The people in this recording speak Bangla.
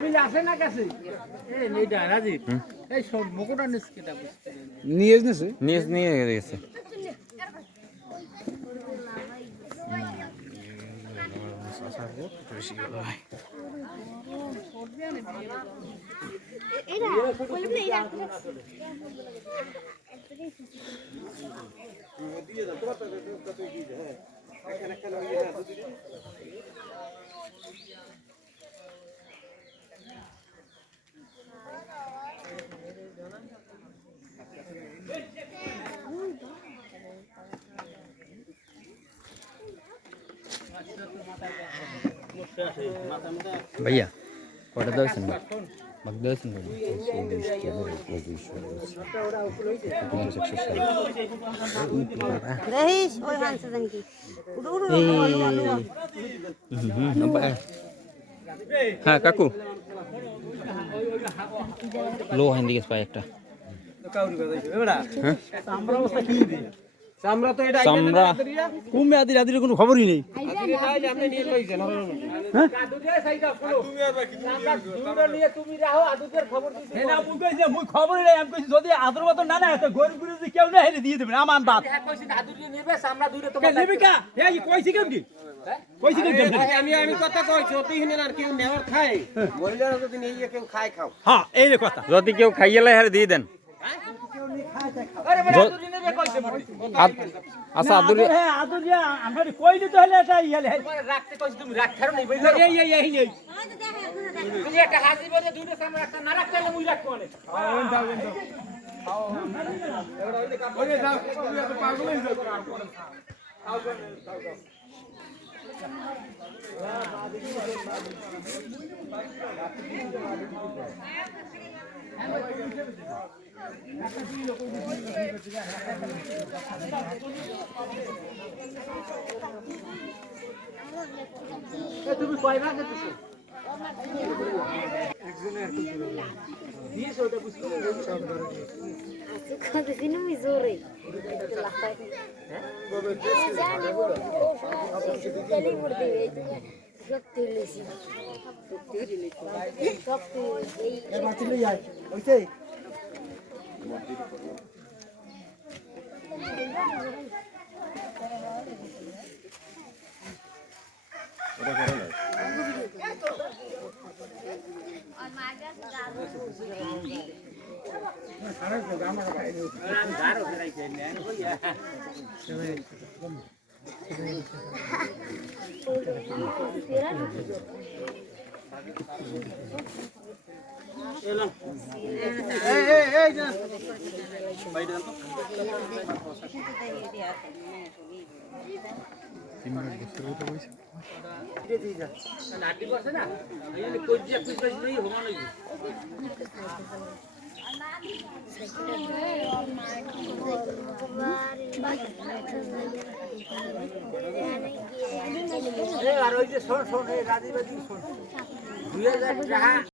আছে না কাছে এই নেইডা রাজীব এই সব মকোটা নিস্কেটা নিয়ে গেছে भैया कटा दर्शन दर्शन हाँ काकू लो हिंदी के पाए একটা আমরা তো এটা আমরা কুমে আদি রাদির কোনো খবরই নেই তুমি রাহো আদুদের খবর দিতে না মুই কইছে মুই খবরই নাই আমি কইছি যদি আদর মত না না তো গরিব গুরু যদি কেউ না হেরে দিয়ে দেবেন আমার বাপ কইছি আদুরি নেবে আমরা দূরে তোমার নেবে কা এই কইছি কেউ কি কইছি কেউ আমি কথা কইছি অতি হিনে আর কেউ নেওয়ার খায় মহিলারা যদি নেই কেউ খায় খাও হ্যাঁ এই কথা যদি কেউ খাইয়েলে হেরে দিয়ে দেন আরে বড় আদুরি নেবে কইছে আচ্ছা আদুরি হ্যাঁ আদুরি আমরা কই দিতে হলে এটা ইয়ালে রাখতে কইছি তুমি রাখারও নাই বইলা এই তুমি একটা হাজি বলে দুইটা সামনে একটা না রাখতে মুই রাখবো না ওরে দাও তুমি এত পাগল হই যাও তুমি কয়বার যেতেছো একজনের দিয়েছো ওটা বুঝতে সব ধরে কত দিন মিজোরে হ্যাঁ বাবা জানি ও তেলি পড়তে এই সব তেলিছি সব এই মাটিলে যায় ওইতে ওটা করে না আর মাগা সারা প্রোগ্রাম আর বাইরে আমি দাঁড়ো ফেরাই চাই না কইয়া এলাম এই না বাইরে যান তো 3 মিনিট বসে রইতে বইছে ধীরে ধীরে যা নাটি বসে না এই কই দিয়া কই কই নেই হোমা নাই আর ওই যে শোন শোন রাজীবাদী শোন 2000 টাকা